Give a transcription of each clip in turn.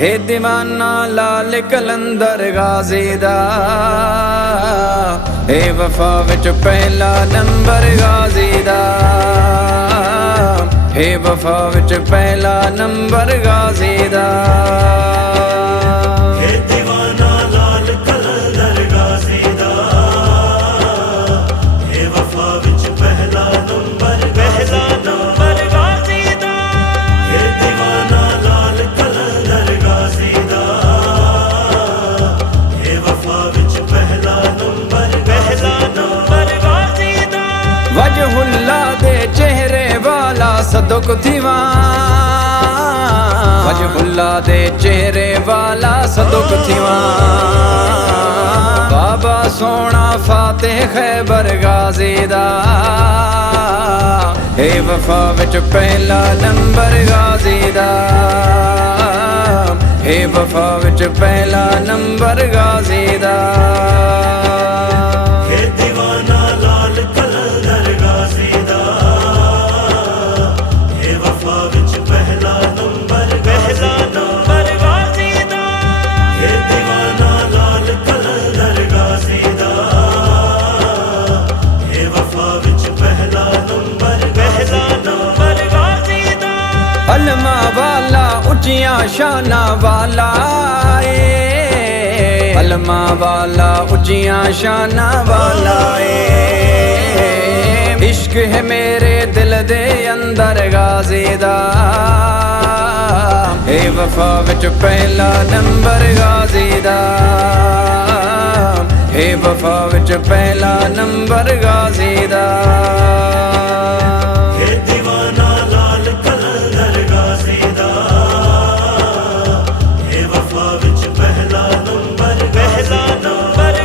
हे दीवाना लाल कलंदर गाजी दा, हे वफा विच पहला नंबर गाजी दा, हे वफा विच पहला नंबर गाजी दा। हे दीवाना लाल कलंदर गाजी दा, हे वफा विच पहला नंबर गाजी दा। हे दीवाना लाल कलंदर गाजी दा, हे वफा विच पहला नंबर गाजी दा। वजहुल्ला दे चेहरे वाला सदुक थीवा, वजहुल्ला दे चेहरे वाला सदुक थीवा। बाबा सोना फातेह खैबर गाजी दा, हे वफा विच पहला नंबर गाजी दा, हे वफा विच पहला नंबर गाजी दा। हे दीवाना लाल कलंदर गाजी दा, हे वफा विच पहला नंबर गाजी दा। हे दीवाना लाल कलंदर गाजी दा, हे वफा विच पहला नंबर गाजी दा। अलमा वाला उचिया शाना वाला ए, अलमा वाला उचिया शाना वाला ए। इश्क है मेरे दिल दे अंदर गाजी दा, हे वफा विच पहला नंबर गाजी दा, हे वफा विच पहला नंबर गाजी दा। हे दीवाना लाल कलंदर गाजी दा, हे वफा विच पहला नंबर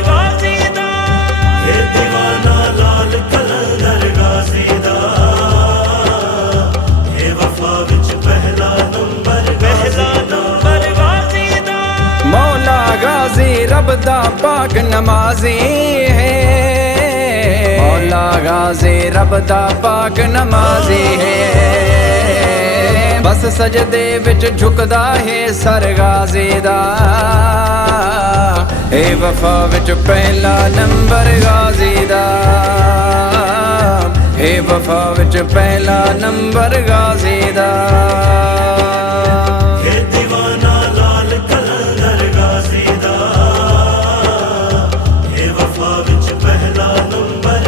गाजी दा। हे दीवाना लाल कलंदर गाजी दा, हे वफा विच पहला नंबर गाजी दा। मौला गाजी रब दा पाक नमाजी है, मौला गाजी रब दा पाक नमाजी है। बस सजदे विच झुकदा है सर गाजी दा, हे वफा विच पहला नंबर गाजी दा, हे वफा विच पहला नंबर गाजी दा। हे दीवाना लाल कलंदर गाजी दा, हे वफा विच पहला नंबर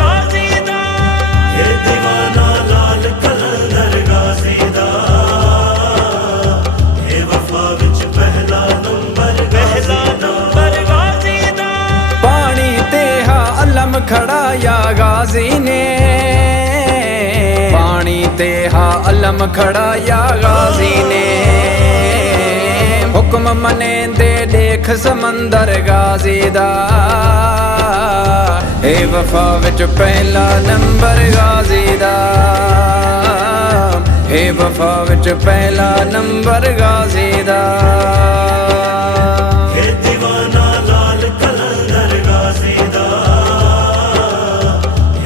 गाजी दा। हे दीवाना लाल कलंदर गाजी दा, हे वफा विच पहला नंबर गाजी दा। पानी ते हा अलम खड़ा या गाजी ने, पानी ते हा अलम खड़ा या गाजी ने। हुक्म मने दे देख समंदर गाजी दा, हे वफा विच पहला नंबर गाजी दा, हे वफा विच पहला नंबर गाजी दा। हे दीवाना लाल कलंदर गाजी दा,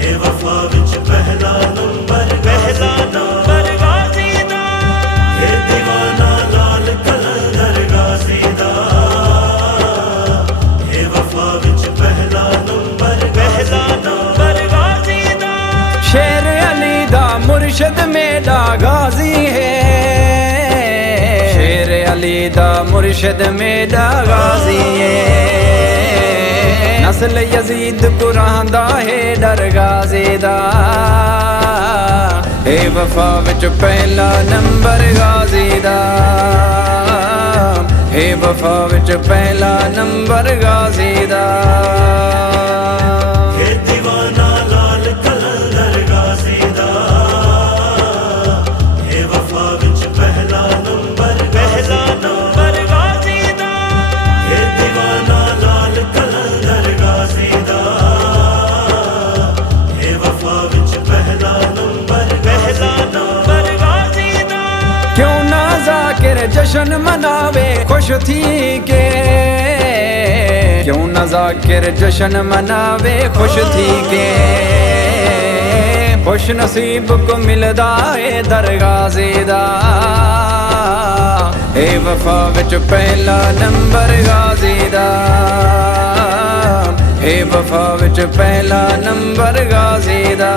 हे वफा विच पहला नंबर गाजी दा। हे दीवाना लाल कलंदर गाजी दा, हे वफा विच पहला नंबर गाजी दा। शेर अली दा मुर्शद मेरा गाजी है, शेर अली दा मुर्शद मेरा गाजी है। नस्ल यजीद कुरान दा है डर गाजी दा, हे वफा विच पहला नंबर गाजी दा, हे वफा विच पहला नंबर गाजी दा। हे दीवाना लाल कलंदर गाजी दा, हे वफा विच पहला नंबर गाजी दा। हे दीवाना लाल कलंदर गाजी दा, हे वफा विच पहला नंबर गाजी दा। क्यों ना जाकिर जश्न मनावे खुश थी के, क्यों ना जाकिर जश्न मनावे खुश थी के। खुश नसीब को मिलदा है दरगाज़े दा, ए वफा विच पहला नंबर गाजी दा, ए वफा विच पहला नंबर गाजी दा।